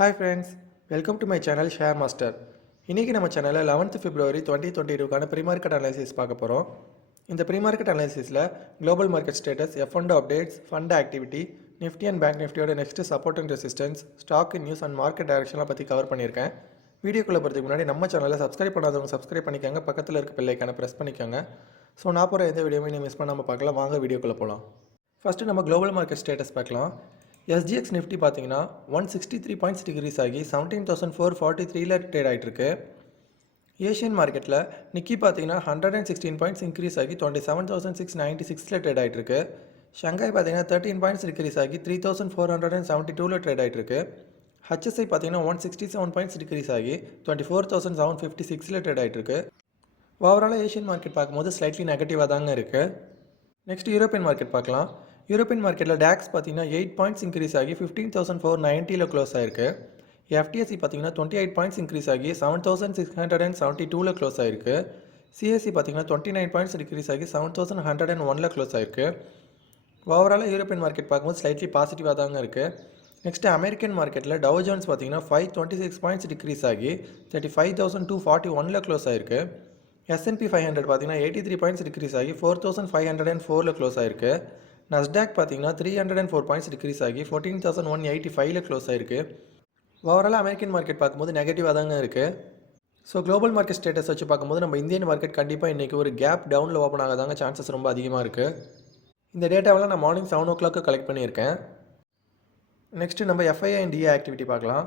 Hi friends, welcome to my channel Share Master. இன்றைக்கி நம்ம சேனலில் 11th February 2022 ப்ரீ-மார்க்கெட் அனாலிசிஸ் பார்க்க போகிறோம். இந்த ப்ரீ-மார்க்கெட் அனாலிசிஸில் global market status, F&O updates, fund activity, Nifty and bank நிஃப்டியோட next support and resistance, stock news and market டைரக்ஷன்லாம் பற்றி கவர் பண்ணியிருக்கேன். வீடியோக்குள்ளே போகிறதுக்கு முன்னாடி நம்ம சேனலை சப்ஸ்கிரைப் பண்ணாதவங்க சப்ஸ்கிரைப் பண்ணிக்கோங்க, பக்கத்தில் இருக்க பெல் ஐக்கானை ப்ரெஸ் பண்ணிக்கோங்க. ஸோ நான் போகிற எந்த வீடியோவையும் நீங்கள் மிஸ் பண்ணாமல் பார்க்கலாம். வாங்க வீடியோக்குள்ளே போகலாம். ஃபஸ்ட்டு நம்ம குளோபல் மார்க்கெட் ஸ்டேட்டஸ் பார்க்கலாம். எஸ்ஜிஎக்ஸ் நிஃப்டி பார்த்தீங்கன்னா 163 பாயிண்ட்ஸ் டிக்ரீஸ் ஆகி 17,443 ட்ரேட் ஆகிட்டுருக்கு. ஏஷியன் மார்க்கெட்டில் நிக்கி பார்த்தீங்கன்னா 116 பாயிண்ட்ஸ் இன்க்ரீஸ் ஆகி 27,696 ட்ரேட் ஆகிட்டுருக்கு. ஷங்காய் பார்த்தீங்கன்னா 13 பாயிண்ட்ஸ் டிக்ரீஸ் ஆகி 3,472 ட்ரேட் ஆகிட்டுருக்கு. ஹச்எஸ்ஐ பார்த்தீங்கன்னா 167 பாயிண்ட்ஸ் டிக்ரீஸ் ஆகி 24,756 ட்ரேட் ஆகிட்டுருக்கு. ஓவராலாக ஏஷியன் மார்க்கெட் பார்க்கும்போது ஸ்லைட்லி நெகட்டிவாக தாங்க இருக்குது. நெக்ஸ்ட் யூரோப்பியன் மார்க்கெட் பார்க்கலாம். யூரோப்பியன் மார்க்கெட்டில் டேக்ஸ் பார்த்தீங்கன்னா 8 பாயிண்ட்ஸ் இன்க்ரீஸ் ஆகி 15,490 க்ளோஸ் ஆயிருக்கு. எஃப்டிஎஸ்சி பார்த்தீங்கன்னா 28 பாயிண்ட்ஸ் இன்க்ரீஸ் ஆகி 7,672 க்ளோஸ் ஆயிருக்கு. சிஎஸ்சி பார்த்தீங்கன்னா 29 பாயிண்ட்ஸ் டிக்ரீஸ் ஆகி 7,101 க்ளோஸ் ஆயிருக்கு. ஓவராலாக யூரோப்பியன் மார்க்கெட் பார்க்கும்போது ஸ்லைட்லி பாசிட்டிவாக தாங்க இருக்குது. நெக்ஸ்ட்டு அமெரிக்கன் மார்க்கெட்டில் டவ் ஜோன்ஸ் பார்த்தீங்கன்னா 526 பாயிண்ட்ஸ் டிக்ரீஸ் ஆகி 35,241 க்ளோஸ் ஆயிருக்கு. S&P 500 பார்த்தீங்கன்னா 83 பாயிண்ட்ஸ் டிக்ரீஸ் ஆகி 4,504 க்ளோஸ் ஆயிருக்கு. நஸ்டாக் பார்த்தீங்கன்னா 304 பாயிண்ட்ஸ் டிக்ரீஸ் ஆகி 14,185 க்ளோஸ் ஆயிருக்கு. ஓவராலாக அமெரிக்கன் மார்க்கெட் பார்க்கும்போது நெகட்டிவாக தாங்க இருக்குது. ஸோ குளோபல் மார்க்கெட் ஸ்டேட்டஸ் வச்சு பார்க்கும்போது நம்ம இந்தியன் மார்க்கெட் கண்டிப்பாக இன்றைக்கி ஒரு கேப் டவுனில் ஓப்பன் ஆகாதாங்க சான்சஸ் ரொம்ப அதிகமாக இருக்குது. இந்த டேட்டாவெல்லாம் நான் மார்னிங் 7 o'clock கலெக்ட் பண்ணியிருக்கேன். நெக்ஸ்ட்டு நம்ம எஃப்ஐஐ அண்ட் டிஏ ஆக்டிவிட்டி பார்க்கலாம்.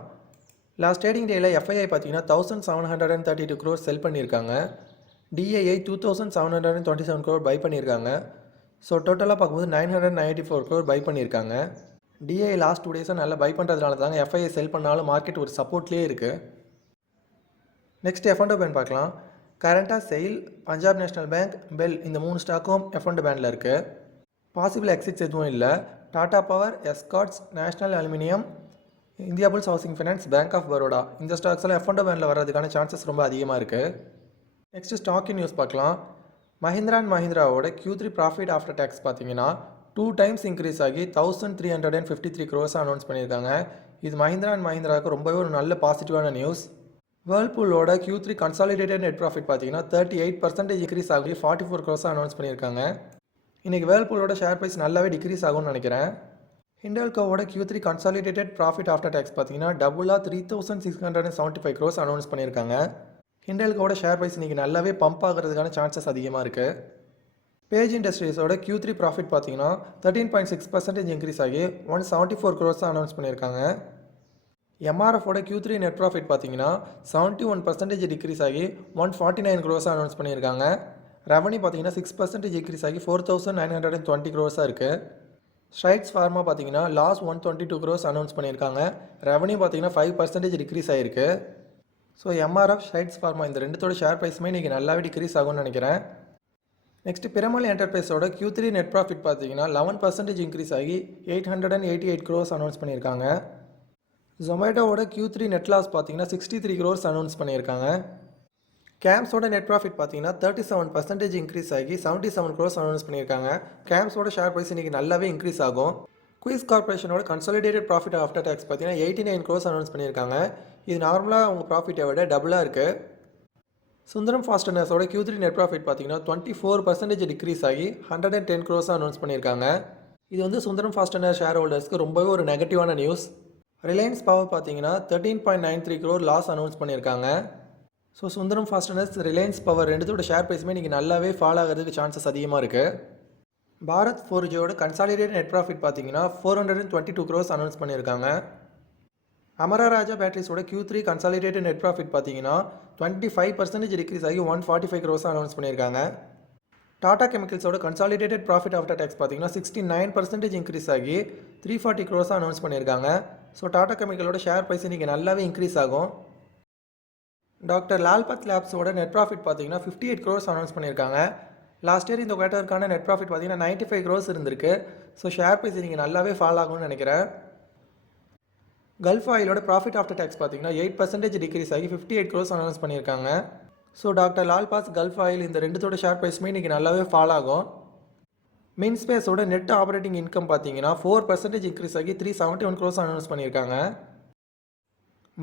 லாஸ்ட் ட்ரேடிங் டேயில் எஃப்ஐஐ பார்த்தீங்கன்னா 1,732 crores செல் பண்ணியிருக்காங்க. டிஏஐ 2,727 crore பை பண்ணியிருக்காங்க. ஸோ டோட்டலாக பார்க்கும்போது 994 crore பை பண்ணியிருக்காங்க. டிஏஐ லாஸ்ட் 2 days நல்லா பை பண்ணுறதுனால தாங்க எஃப்ஐஐ செல் பண்ணாலும் மார்க்கெட் ஒரு சப்போர்ட்லேயே இருக்குது. நெக்ஸ்ட் F&O பேண்ட் பார்க்கலாம். கரண்ட்டாக sail, Punjab national bank, bell இந்த 3 ஸ்டாக்கும் F&O பேண்டில் இருக்குது. பாசிபிள் எக்ஸிட்ஸ் எதுவும் இல்லை. Tata power, Escorts, national aluminium, Indiabulls housing finance, bank of Baroda இந்த ஸ்டாக்ஸ் எல்லாம் F&O பேண்டில் வர்றதுக்கான சான்சஸ் ரொம்ப அதிகமாக இருக்குது. நெக்ஸ்ட் ஸ்டாக் நியூஸ் பார்க்கலாம். மஹிந்திரா அண்ட் மஹிந்திராவோட Q3 ப்ராஃபிட் ஆஃப்டர் டேக்ஸ் பார்த்தீங்கன்னா 2 times இன்க்ரீஸ் ஆகி 1,353 crores அனௌன்ஸ் பண்ணியிருக்காங்க. இது மஹிந்திரா அண்ட் மஹிந்திராவுக்கு ரொம்பவே ஒரு நல்ல பாசிட்டிவான நியூஸ். வேர்ல்பூலோட Q3 கன்சாலிடேட்டட் நெட் ப்ராஃபிட் பார்த்தீங்கன்னா 38% இன்க்ரீஸ் ஆகி 44 crores அனௌன்ஸ் பண்ணியிருக்காங்க. இன்றைக்கி வேர்ல்பூலோட ஷேர் ப்ரைஸ் நல்லாவே டிக்ரீஸ் ஆகும்னு நினைக்கிறேன். ஹிண்டல்கோவோட Q3 consolidated profit after tax பார்த்தீங்கன்னா டபுளாக 3,675 crores அனௌன்ஸ் பண்ணியிருக்காங்க. ஹிண்டல்கோட ஷேர் ப்ரைஸ் இன்றைக்கி நல்லாவே பம்ப் ஆகிறதுக்கான சான்சஸ் அதிகமாக இருக்குது. பேஜ் இண்டஸ்ட்ரீஸோட Q3 ப்ராஃபிட் பார்த்தீங்கன்னா 13.6% இன்க்ரீஸ் ஆகி 174 crores அனௌன்ஸ் பண்ணியிருக்காங்க. எம்ஆர்எஃபோட Q3 நெட் ப்ராஃபிட் பார்த்தீங்கன்னா 71% டிக்ரீஸ் ஆகி 149 crores அனௌன்ஸ் பண்ணியிருக்காங்க. ரெவன்யூ பார்த்தீங்கன்னா 6% இன்க்ரீஸ் ஆகி 4,920 crores இருக்குது. ஸ்ட்ரைட்ஸ் ஃபார்மா பார்த்தீங்கன்னா லாஸ் 122 crores அனௌன்ஸ் பண்ணியிருக்காங்க. ரெவன்யூ பார்த்தீங்கன்னா 5% டிக்ரீஸ் ஆகிருக்கு. ஸோ எம்ஆர்எஃப், ஸ்ட்ரைட்ஸ் ஃபார்மா இந்த ரெண்டுத்தோட ஷேர் ப்ரைஸுமே இன்றைக்கி நல்லாவே டிக்ரீஸ் ஆகும்னு நினைக்கிறேன். நெக்ஸ்ட் பிரமல் என்டர்பிரைஸோட Q3 நெட் ப்ராஃபிட் பார்த்தீங்கன்னா 11% இன்க்ரீஸ் ஆகி 888 crores அனௌன்ஸ் பண்ணியிருக்காங்க. ஜொமேட்டோவோட Q3 நெட் லாஸ் பார்த்தீங்கன்னா 63 crores அனௌன்ஸ் பண்ணியிருக்காங்க. கேம்ஸோட நெட் ப்ராஃபிட் பார்த்தீங்கன்னா 37% இன்க்ரீஸ் ஆகி 77 crores அனௌன்ஸ் பண்ணியிருக்காங்க. கேம்ஸோட ஷேர் ப்ரைஸ் இன்றைக்கி நல்லாவே இன்க்ரீஸ் ஆகும். குயிஸ் கார்பரேஷனோட கன்சாலிடேட்டட் ப்ராஃபிட் ஆஃப்டர் டேக்ஸ் பார்த்தீங்கன்னா 89 crores அனௌன்ஸ் பண்ணியிருக்காங்க. இது நார்மலாக அவங்க ப்ராஃபிட்டை விட டபுளாக இருக்குது. சுந்தரம் ஃபாஸ்டனர்ஸோட Q3 நெட் ப்ராஃபிட் பார்த்தீங்கன்னா 24% டிக்ரீஸ் ஆகி 110 crores அனௌன்ஸ் பண்ணியிருக்காங்க. இது வந்து சுந்தரம் ஃபாஸ்டனர் ஷேர் ஹோல்டர்ஸ்க்கு ரொம்பவே ஒரு நெகட்டிவான நியூஸ். ரிலையன்ஸ் பவர் பார்த்தீங்கன்னா 13.93 crore லாஸ் அனௌன்ஸ் பண்ணியிருக்காங்க. So Sundaram Fasteners, Reliance Power ரெண்டுத்தோட ஷேர் ப்ரைஸுமே இன்றைக்கி நல்லாவே ஃபால் ஆகிறதுக்கு சான்சஸ் அதிகமாக இருக்குது. பாரத் ஃபோர்ஜோட கன்சாலிடேட்டட் நெட் ப்ராஃபிட் பார்த்தீங்கன்னா 422 crores அனௌன்ஸ் பண்ணியிருக்காங்க. அமரா ராஜா பேட்டரிஸோட Q3 கன்சாலிடேட்டட் நெட் ப்ராஃபிட் பார்த்தீங்கன்னா 25% டிக்ரீஸ் ஆகி 145 crores அனௌன்ஸ் பண்ணியிருக்காங்க. டாடா கெமிக்கல்ஸோட கன்சாலிடேட்டட் ப்ராஃபிட் ஆஃப்டர் டேக்ஸ் பார்த்தீங்கன்னா 69% இன்க்ரீஸ் ஆகி 340 crores அனௌன்ஸ் பண்ணியிருக்காங்க. ஸோ டாடா கெமிக்கலோட ஷேர் ப்ரைஸ் இன்றைக்கி நல்லாவே இன்க்ரீஸ் ஆகும். டாக்டர் லால்பத் லேப்ஸோட நெட் ப்ராஃபிட் பார்த்தீங்கன்னா 58 crores அனௌன்ஸ் பண்ணியிருக்காங்க. லாஸ்ட் இயர் இந்த குவார்ட்டருக்கான நெட் ப்ராஃபிட் பார்த்தீங்கன்னா 95 crores இருந்திருக்கு. ஸோ ஷேர் ப்ரைஸ் இன்றைக்கி நல்லாவே ஃபால் ஆகும்னு நினைக்கிறேன். கல்ஃப் ஆயிலோட ப்ராஃபிட் ஆஃப்டர் டேக்ஸ் பார்த்தீங்கன்னா 8% டிக்ரீஸ் ஆகி 58 crores அனௌன்ஸ் பண்ணியிருக்காங்க. ஸோ டாக்டர் லால்பாஸ், கல்ஃப் ஆயில் இந்த ரெண்டுத்தோட ஷேர் ப்ரைஸுமே இன்றைக்கி நல்லாவே ஃபால் ஆகும். மின்ஸ்பேஸோட நெட் ஆப்ரேட்டிங் இன்கம் பார்த்தீங்கன்னா 4% இன்க்ரீஸ் ஆகி 371 crores அனௌன்ஸ் பண்ணியிருக்காங்க.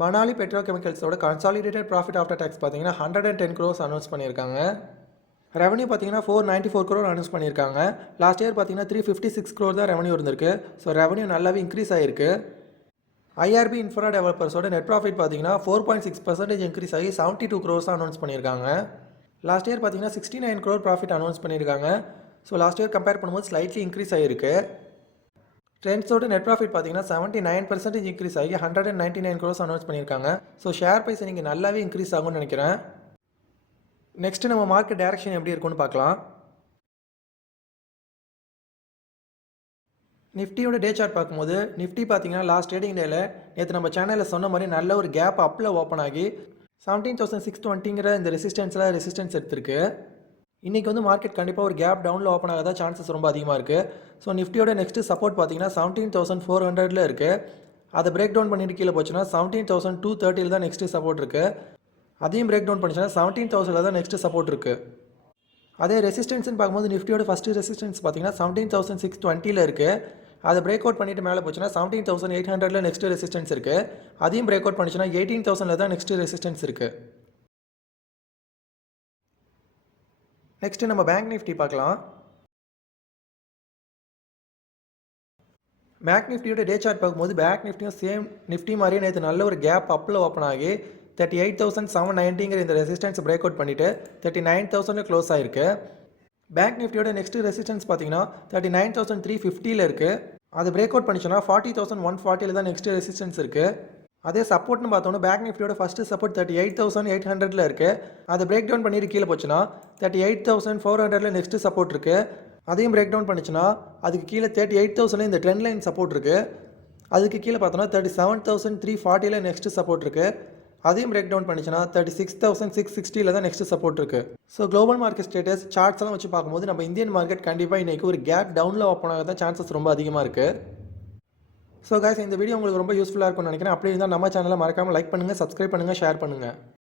மணாலி பெட்ரோகெமிக்கல்ஸோட கன்சாலிடேட்டட் ப்ராஃபிட் ஆஃப்டர் டேக்ஸ் பார்த்தீங்கன்னா 110 crores அனௌன்ஸ் பண்ணியிருக்காங்க. ரெவன்யூ பார்த்தீங்கன்னா 494 crore அனௌன்ஸ் பண்ணியிருக்காங்க. லாஸ்ட் இயர் பார்த்தீங்கன்னா 356 crore தான் ரெவன்யூ இருந்திருக்கு. ஸோ ரெவன்யூ நல்லாவே இன்க்ரீஸ் ஆகிருக்கு. ஐஆர்பி இன்ஃப்ரா டெவலப்பர்ஸோட நெட் ப்ராஃபிட் பார்த்தீங்கன்னா 4.6% இன்க்ரீஸ் ஆகி 72 crores அனௌன்ஸ் பண்ணியிருக்காங்க. லாஸ்ட் இயர் பார்த்தீங்கன்னா 69 crore ப்ராஃபிட் அனௌன்ஸ் பண்ணியிருக்காங்க. ஸோ லாஸ்ட் இயர் கம்பேர் பண்ணும்போது ஸ்லைட்லி இன்க்ரீஸ் ஆகிருக்கு. ட்ரெண்ட்ஸோட நெட் ப்ராஃபிட் பார்த்தீங்கன்னா 79% இன்க்ரீஸ் ஆகி 199 crores அனௌன்ஸ் பண்ணியிருக்காங்க. ஸோ ஷேர் ப்ரைஸ் இன்றைக்கி நல்லாவே இன்க்ரீஸ் ஆகும்னு நினைக்கிறேன். நெக்ஸ்ட்டு நம்ம மார்க்கெட் டைரக்ஷன் எப்படி இருக்குன்னு பார்க்கலாம். நிஃப்டியோட டே சார்ட் பார்க்கும்போது நிஃப்டி பார்த்தீங்கன்னா லாஸ்ட் ட்ரேடிங் டேல நேற்று நம்ம சேனலில் சொன்ன மாதிரி நல்ல ஒரு கேப் அப்பில் ஓப்பன் ஆகி 17,620ங்கிற இந்த ரெசிஸ்டன்ஸ் எடுத்திருக்கு. இன்றைக்கி வந்து மார்க்கெட் கண்டிப்பாக ஒரு கேப் டவுனில் ஓப்பன் ஆக தான் சான்சஸ் ரொம்ப அதிகமாக இருக்குது. ஸோ நிஃப்டியோட நெக்ஸ்ட்டு சப்போர்ட் பார்த்தீங்கன்னா 17,400 இருக்குது. அதை பிரேக் டவுன் பண்ணிட்டு கீழே போச்சுன்னா 17,230 தான் நெக்ஸ்ட்டு சப்போர்ட் இருக்குது. அதையும் பிரேக் டவுன் பண்ணிச்சுன்னா 17,000 தான் நெக்ஸ்ட்டு சப்போர்ட் இருக்குது. அதே ரெசிஸ்டன்ஸ்னு பார்க்கும்போது நிஃப்டியோட ஃபஸ்ட்டு ரெசிஸ்டன்ஸ் பார்த்தீங்கன்னா 17,620 இருக்குது. அதை பிரேக் அவுட் பண்ணிட்டு மேலே போச்சுன்னா 17,800 நெக்ஸ்ட்டு ரெசிஸ்டன்ஸ் இருக்குது. அதையும் பிரேக் அவுட் பண்ணிச்சுன்னா 18,000 தான் நெக்ஸ்ட்டு ரெசிஸ்டன்ஸ் இருக்குது. நெக்ஸ்ட்டு நம்ம பேங்க் நிஃப்டி பார்க்கலாம். பேங்க் நிஃப்டியோட டே சார்ட் பார்க்கும்போது பேங்க் நிஃப்டியும் சேம் நிஃப்டி மாதிரியே நேற்று நல்ல ஒரு கேப் அப்பில் ஓப்பன் ஆகி 38,790ங்கிற இந்த ரெசிஸ்டன்ஸ் பிரேக் அவுட் பண்ணிவிட்டு 39,000 க்ளோஸ் ஆகிருக்கு. பேங்க் நிஃப்டியோட நெக்ஸ்ட் ரெசிஸ்டன்ஸ் பார்த்தீங்கன்னா 39,350 இருக்குது. அது பிரேக் அவுட் பண்ணிச்சுன்னா 40,140 தான் நெக்ஸ்ட் ரெசிஸ்டன்ஸ் இருக்குது. அதே சப்போர்ட்னு பார்த்தோன்னா பேங்க் நிஃப்டியோட ஃபஸ்ட்டு சப்போர்ட் 38,800 இருக்குது. அதை பிரேக் டவுன் பண்ணிட்டு கீழே போச்சுன்னா 38,400 நெக்ஸ்ட்டு சப்போர்ட் இருக்குது. அதையும் பிரேக் டவுன் பண்ணிச்சுன்னா அதுக்கு கீழே 38,000 இந்த ட்ரெண்ட் லைன் சப்போர்ட் இருக்குது. அதுக்கு கீழே பார்த்தோன்னா 37,340 நெக்ஸ்ட்டு சப்போர்ட் இருக்குது. அதையும் பிரேக் டவுன் பண்ணிச்சுன்னா 36,660 தான் நெக்ஸ்ட் சப்போர்ட் இருக்குது. So global market status charts எல்லாம் வச்சு பார்க்கும்போது நம்ம இந்தியன் மார்க்கெட் கண்டிப்பாக இன்றைக்கி ஒரு கேப் டவுனில் ஓப்பன் ஆக தான் சான்சஸ் ரொம்ப அதிகமாக இருக்குது. ஸோ காய்ஸ், இந்த வீடியோ உங்களுக்கு ரொம்ப யூஸ்ஃபுல்லாக இருக்கும்னு நினைக்கிறேன். அப்படி இருந்தால் நம்ம சேனலை மறக்காமல் லைக் பண்ணுங்கள், சப்ஸ்கிரைப் பண்ணுங்கள், ஷேர் பண்ணுங்கள்.